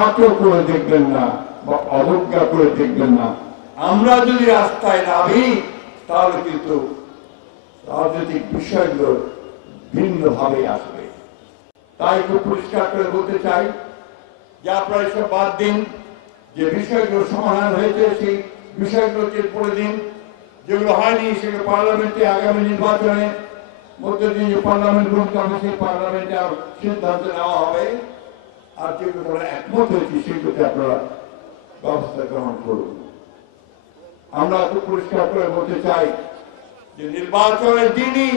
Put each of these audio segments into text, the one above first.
খাটো করে দেখবেন না বা অবজ্ঞা করে দেখবেন না। আমরা যদি রাস্তায় নামি তাহলে কিন্তু রাজনৈতিক বিষয়গুলো ভিন্নভাবে আসবে। তাই খুব পরিষ্কার করে বলতে চাই যে আপনারা এসব বাদ দিন, যে বিষয়গুলো সমাধান হয়েছে সেই বিষয়গুলোকে পড়ে দিন, যেগুলো হয়নি সেগুলো পার্লামেন্টে আগামী নির্বাচনে মধ্যে দিয়ে যে পার্লামেন্ট গঠিত হবে সেই পার্লামেন্টে সিদ্ধান্ত নেওয়া হবে। আর যেগুলো আমরা একমত হয়েছি সেগুলোতে আপনারা ব্যবস্থা গ্রহণ করুন। আমরা খুব পরিষ্কার করে বলতে চাই যে নির্বাচনের দিনই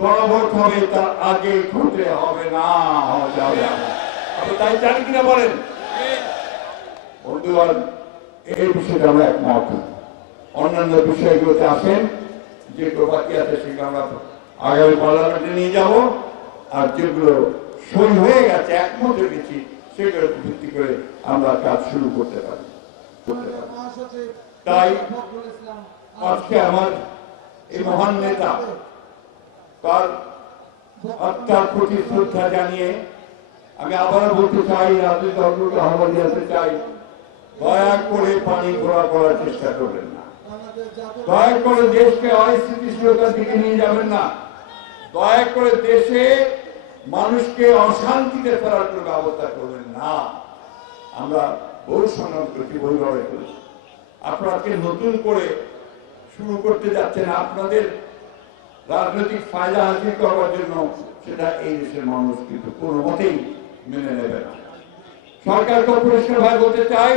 গণভোট হবে, তার আগে ঘটে হবে না, যাবে। আপনি তাই চান কিনা বলেন বন্ধুগণ? এই বিষয়টা আমরা একমত। অন্যান্য বিষয়গুলোতে আসেন, যেগুলো বাকি আছে সেগুলো আমরা আগামী পার্লামেন্টে নিয়ে যাব, আর যেগুলো সই হয়ে গেছে একমত হয়ে গেছি সেগুলো ভিত্তি করে আমরা কাজ শুরু করতে পারি। তাই আজকে আমার এই মহান নেতা তার আত্মার প্রতি শ্রদ্ধা জানিয়ে আমি আবারও বলতে চাই, রাজনৈতিক দলগুলোকে আহ্বান জানাতে চাই, দয়া করে পানি ঘোরা করার চেষ্টা করবেন না। দয়া করে দেশকে অস্থিতিশীলতার দিকে নিয়ে যাবেন না। দয়া করে দেশে মানুষকে অশান্তিতে ফেরার কোনো ব্যবস্থা করবেন না। আমরা বহু সংগ্রাম করেছি, বহু লড়াই করেছি। আপনাকে নতুন করে শুরু করতে যাচ্ছেন আপনাদের রাজনৈতিক ফায়দা হাসিল করার জন্য, সেটা এই দেশের মানুষ কিন্তু কোনো মতেই মেনে নেবে না। সরকারকে পরিষ্কার ভাবে বলতে চাই,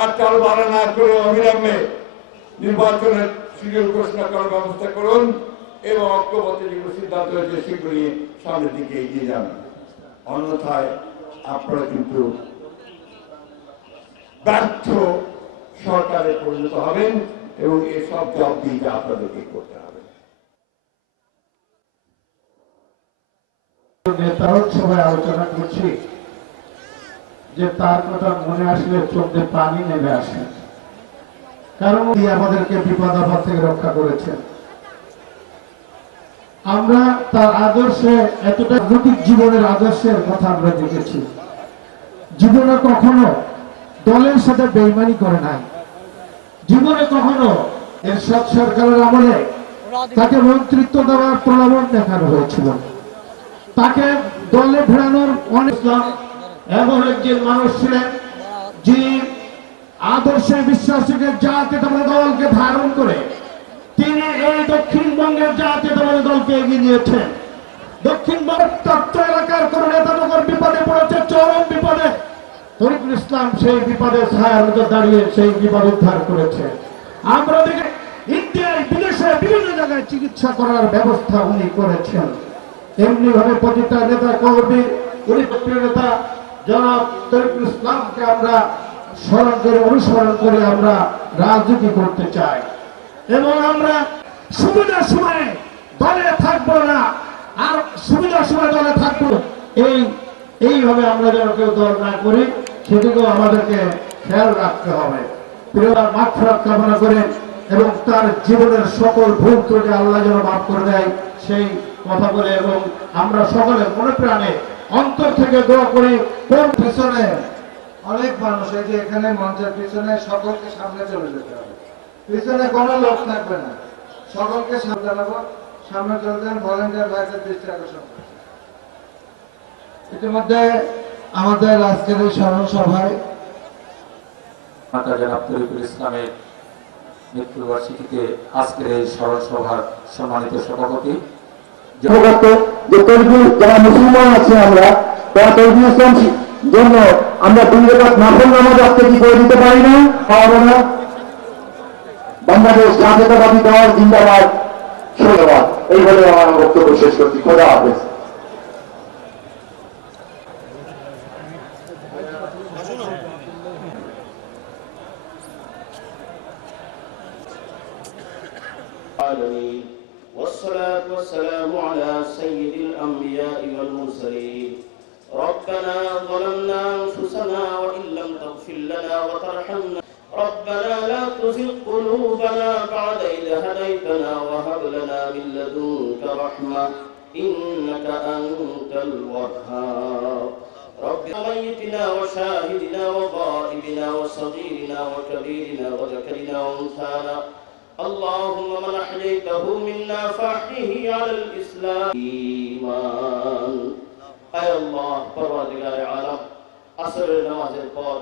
আর চাল বাড়া না করে অবিলম্বে নির্বাচনের শিডিউল ঘোষণা করার ব্যবস্থা করুন এবং ঐক্যবদ্ধ যেগুলো সিদ্ধান্ত হয়েছে সেগুলো নিয়ে সামনের দিকে এগিয়ে যান। অন্যথায় আপনারা কিন্তু ব্যর্থ সরকারে পরিণত হবেন এবং এসব জবাবদিহি আপনাদেরকে করতে হবে। নেতাও সবাই আলোচনা করছি যে তার কথা মনে আসলে চোখে পানি নেমে আসে, কারণ উনি আমাদেরকে বিপদ আপদ থেকে রক্ষা করেছেন। আমরা তার আদর্শে এতটা রাজনৈতিক জীবনের আদর্শের কথা আমরা দেখেছি। জীবনে কখনো দলের সাথে বেইমানি করে নাই। জীবনে কখনো এরশাদ সরকারের আমলে তাকে মন্ত্রিত্ব দেওয়ার প্রলোভন দেখানো হয়েছিল, তাকে দলে ফেরানোর অনেক এমন একজন মানুষ ছিলেন যিনি আদর্শে বিশ্বাসীকে জাতীয়তাবাদী দলকে ধারণ করে তিনি এই দক্ষিণবঙ্গের জাতীয়তাবাদী দলকে এগিয়ে নিয়েছেন। দক্ষিণবঙ্গের তথ্য এলাকার কোন নেতানগর বিপদে পড়েছে, চরম বিপদে, তরিকুল ইসলাম সেই বিপদে ছায়ার মধ্যে দাঁড়িয়ে সেই বিপদ উদ্ধার করেছে। আমরা দেখে ইন্ডিয়ায় বিদেশে বিভিন্ন জায়গায় চিকিৎসা করার ব্যবস্থা উনি করেছেন। এমনি ভাবে প্রতিটা নেতা কর্মী উনি নেতা জনাব তরিকুল ইসলামকে আমরা স্মরণ করে অনুসরণ করে আমরা রাজনীতি করতে চাই এবং আমরা সুবিধার সময় দলে থাকবো না, আর সুবিধার সময় দলে থাকবো। এইভাবে আমরা যেন কেউ দল না করি সেদিকেও আমাদেরকে খেয়াল রাখতে হবে। প্রিয়তার মাগফিরাত কামনা করেন এবং তার জীবনের সকল ভুল ত্রুটি আল্লাহ যেন মাফ করে দেয় সেই কথা বলে এবং আমরা সকলে মনে প্রাণে অন্তর থেকে দোয়া করি। কোন পিছনে অনেক মানুষ এই যে এখানে মঞ্চের পিছনে সকলকে সামনে চলে যেতে হবে, পিছনে কোনো লোক থাকবে না, সকলকে সামনে জানাবো, সামনে চলতেন ভলেন্টিয়ার ভাইদের দৃষ্টি আকর্ষণ। ইতিমধ্যে আমাদের আজকের এই স্মরণ সভায় জনাব তরিকুল ইসলামের মৃত্যুবার্ষিকীতে আজকের এই স্মরণ সভার সম্মানিত সভাপতি যে তরিকুল যারা মুসলমান আছে আমরা তারা তরিকুল ইসলাম জন্য আমরা 2 রাকাত নফল নামাজ আজকে কি করে দিতে পারি না? পারবো না। বাংলাদেশ জাতীয়তাবাদী দল জিন্দাবাদ, ধন্যবাদ। এই বলে আমার বক্তব্য শেষ করছি। খোদা হাফেজ। والصلاة والسلام على سيد الأنبياء والمرسلين. ربنا ظلمنا أنفسنا وإن لم تغفر لنا وترحمنا ربنا لا تزغ قلوبنا بعد إذ هديتنا وهب لنا من لدنك رحمة إنك أنت الوهاب. رب ميتنا وشاهدنا وغائبنا وصغيرنا وكبيرنا وذكرنا وانثانا اللهم من احييته منا فاحيه على الاسلام ایمان اے اللہ پروردگار عالم আসরের নামাজের পর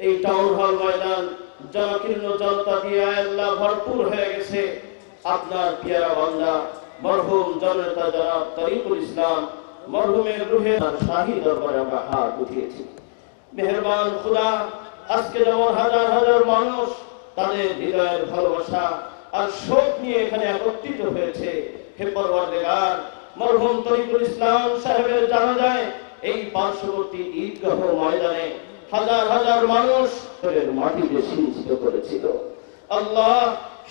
এই টাউন হল ময়দান জনকীর্ণ জনতা দিয়ে আল্লাহ ভরপুর হয়ে গেছে আপনার পিয়ারা বান্দা মরহুম জনতা জনাব তরিকুল ইসলাম মরহুমের রুহে শাহী দরবারে আমরা হাত উঠিয়েছি মেহেরবান খুদা আজকে যেমন হাজার হাজার মানুষ তাদের হৃদয়ের ভালোবাসা আর শোক নিয়ে এখানে একত্রিত হয়েছে হে পরওয়ারদিগার মরহুম তরিকুল ইসলাম সাহেবের জানাজায় এই পার্শ্ববর্তী ঈদগাহ ময়দানে হাজার হাজার মানুষ মাটিতে সিঞ্চিত করেছিল আল্লাহ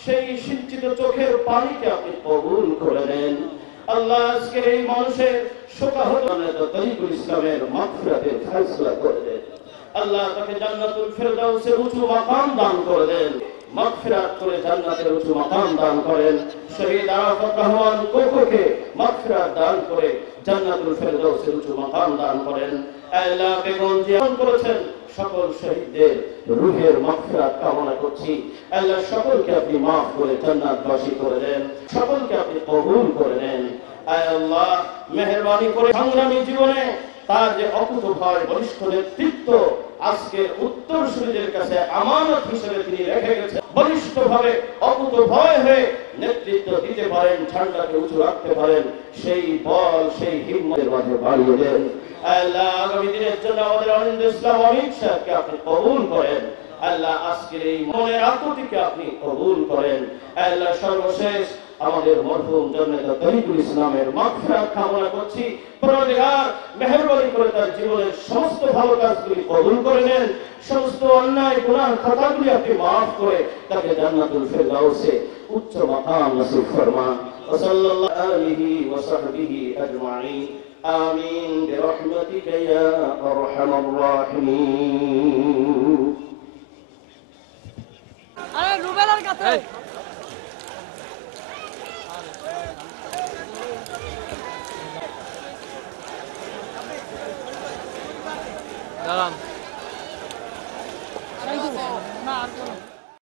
সেই সিঞ্চিত চোখের পানিকে আপনি কবুল করে নেন আল্লাহ আজকে এই মানুষের শোকাহত তরিকুল ইসলামের মাগফিরাতের ফয়সালা করে দেন আল্লাহ তাকে জান্নাতুল ফেরদাউসের উঁচু মাকাম দান করে দেন মাগফিরাত করে জান্নাতের উঁচু মাকাম দান করেন শহীদ আরাফাত রহমান কোকোকে মাগফিরাত দান করে জান্নাতুল ফেরদাউসের উঁচু মাকাম দান করেন আল্লাহ বেগম জীবন করেছেন সকল শহীদদের রূহের মাগফিরাত কামনা করছি আল্লাহ সকলকে আপনি maaf করে জান্নাতবাসী করে দেন সকলকে আপনি কবুল করে নেন আয় আল্লাহ মেহেরবানি করে সংগ্রামী জীবনে তার যে অকুতোভয় বলিষ্ঠ নেতৃত্ব আজকে উত্তরসূরিদের কাছে আমানত হিসেবে তিনি রেখে গেছেন বলিষ্ঠভাবে অকুতোভয় হয়ে নেতৃত্ব দিতে পারেন ঝান্ডাকে উঁচু রাখতে পারেন সেই বল সেই হিম্মতের মাঝে বাড়িয়ে দেন আল্লাহ আগামী দিনের জন্য আমাদের অনিন্দ ইসলাম অমিত সাহেবকে আপনি কবুল করেন আল্লাহ আজকের এই মনের আকুতিকে আপনি কবুল করেন আল্লাহ সর্বশেষ আমাদের মরহুম জননেতা তরিকুল ইসলামের মাগফিরাত কামনা করছি পরওয়ারদিগার মেহেরবানি করে তার জীবনের সমস্ত ভালো কাজগুলি কবুল করে নেন সমস্ত অন্যায় গুনাহ খাতাগুলি আপনি maaf করে তাকে জান্নাতুল ফেরদাউসে উচ্চ মাকাম নসিব ফরমান ওয়া সাল্লাল্লাহু আলাইহি ওয়া সাহবিহি আজমাইন আমিন বিরহমাতিকা ইয়া আরহামার রাহিমিন আরে রুবেলার কাছে